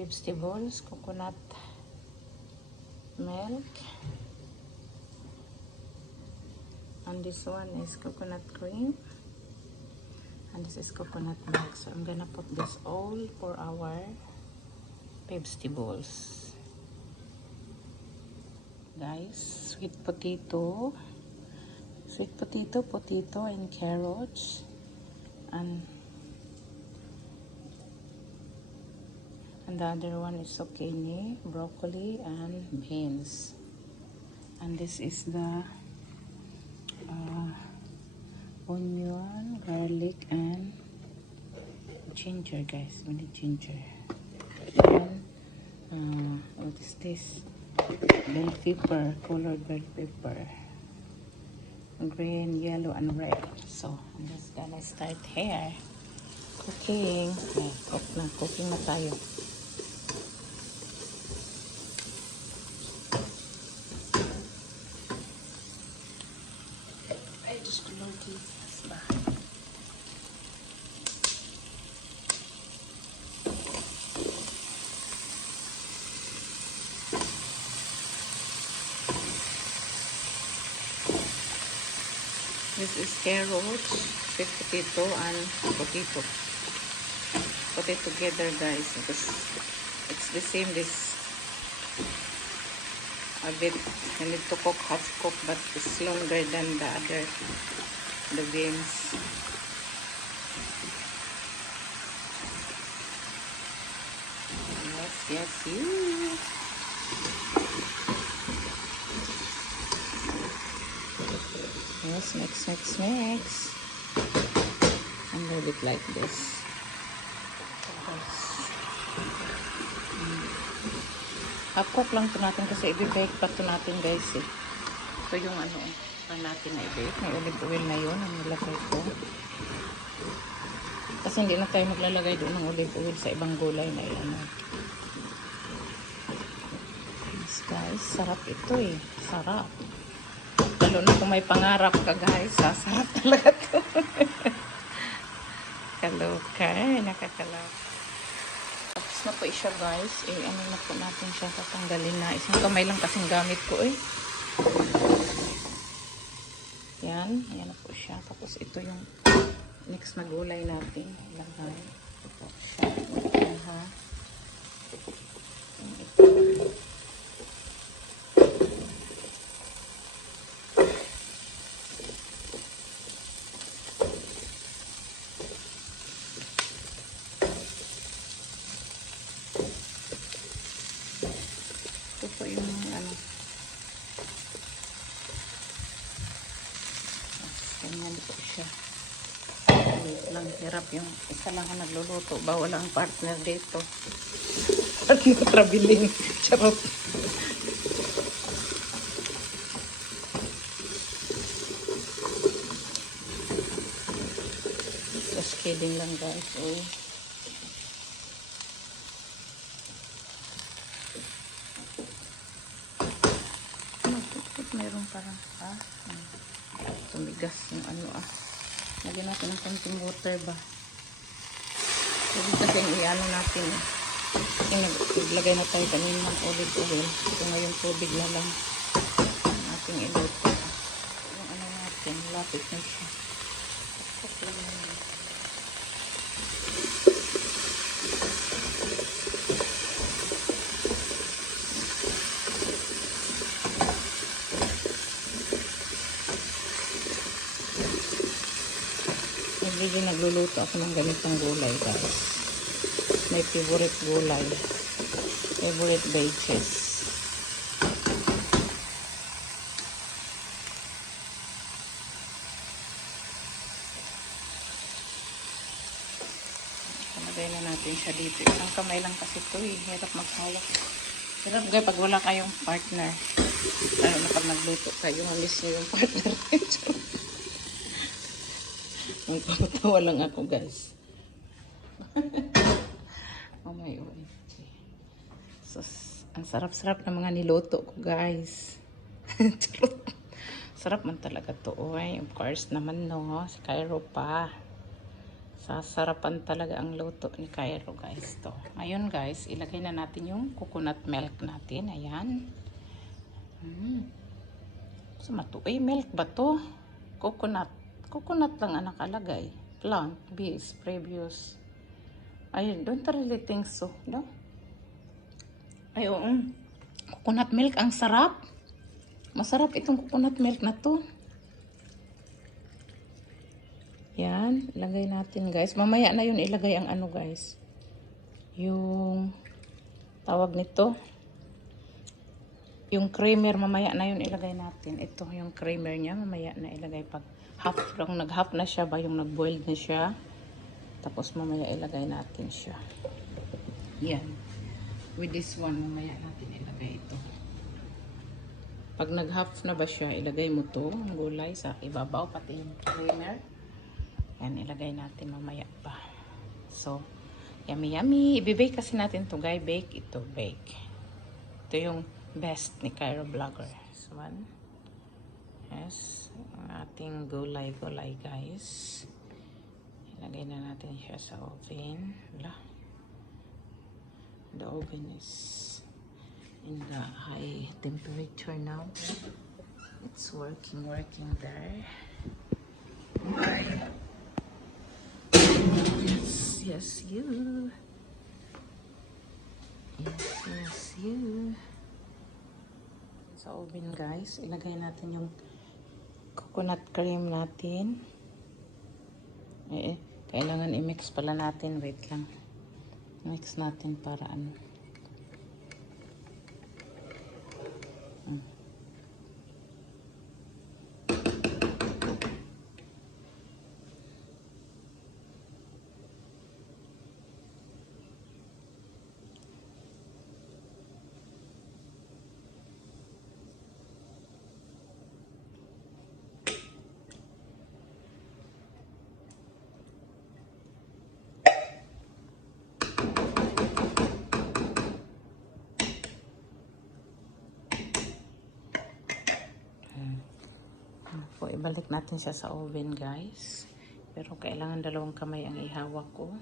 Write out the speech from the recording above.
vegetables, coconut milk, and this one is coconut cream, and this is coconut milk. So I'm gonna put this all for our vegetables. Guys, sweet potato, and carrots, and the other one is zucchini, broccoli, and beans. And this is the onion, garlic, and ginger, guys. We need ginger. And what is this? Bell pepper, colored bell pepper. Green, yellow, and red. So I'm just gonna start here cooking. Okay, cooking na tayo. Ay, just Lord Jesus ba? This is carrots, sweet potato, and potato. Put it together, guys, because it's the same. This a bit, I need to cook, half cook, but it's longer than the other, the beans. Yes, you. Yes, mix. And leave it like this. Half-cook lang ito natin kasi i-bake pa ito natin, guys, eh. Ito yung pa natin na i-bake. May olive oil na yun ang nilagay ko. Kasi hindi na tayo maglalagay doon ng olive oil sa ibang gulay na yan. Yes, guys, sarap ito eh. Sarap. Lalo na kung may pangarap ka, guys, sarap talaga ito. Kaloka, nakakaloka. Tapos na po siya, guys. Ano na po natin siya, tatanggalin na. Isang kamay lang kasing gamit ko eh. Yan, ayan na po siya. Tapos ito yung next na gulay natin. Lagay. Ito siya. Ayan, ha. Ito. Ito po yung ganyan po siya. Lang hirap yung isa lang ang nagluluto. Bawal ang partner dito. Partner traveling. Charot. Just kidding lang, guys. Oh. Mayroon parang tumigas yung lagyan natin ng konting water ba, kasi i-ano natin iglagay na tayo kanina ng olive oil. Ito ngayon tubig na lang natin iluto yung natin, lapit na siya. Cook lang naman. Everyday nagluluto ako ng ganitong gulay, guys. My favorite gulay. Favorite veggies. Palagay na natin siya dito. Isang kamay lang kasi ito eh. Hirap maghawak. Hirap, guys, pag wala kayong partner. Lalo na pag nagluto kayo, miss nyo yung partner. Magpapatawa lang ako, guys. Oh my God. So, ang sarap-sarap ng mga niluto ko, guys. Sarap man talaga to. Oy. Of course naman, no. Sa Cairo pa. Sasarapan talaga ang luto ni Cairo guys to. Ngayon guys, ilagay na natin yung coconut milk natin. Ayan. So, milk ba to? Coconut. Coconut lang ang nakalagay. Plant, base, previous. Ayun, don't really think so. No? Ay, oo. Coconut milk, ang sarap. Masarap itong coconut milk na to. Yan, ilagay natin guys. Mamaya na yun ilagay ang ano guys. Yung tawag nito. Yung creamer, mamaya na yun ilagay natin. Ito yung creamer niya, mamaya na ilagay pag nag-half na siya ba, yung nag-boiled na siya. Tapos mamaya ilagay natin siya. Yan. With this one, mamaya natin ilagay ito. Pag nag-half na ba siya, ilagay mo to, ang gulay sa ibabaw, pati yung creamer. Yan, ilagay natin mamaya pa. So, yummy yummy. Ibibake kasi natin to guys. Bake, ito bake. Ito yung best ni Cairo Vlogger. This one. Yes. Ang ating gulay guys. Ilagay na natin siya sa oven. Wala. The oven is in the high temperature now. It's working there. Yes, you. Yes, you. Sa oven guys, ilagay natin yung coconut cream natin. Kailangan i-mix pala natin. Wait lang. Mix natin para ano. Ibalik natin siya sa oven guys. Pero kailangan dalawang kamay ang ihawak ko.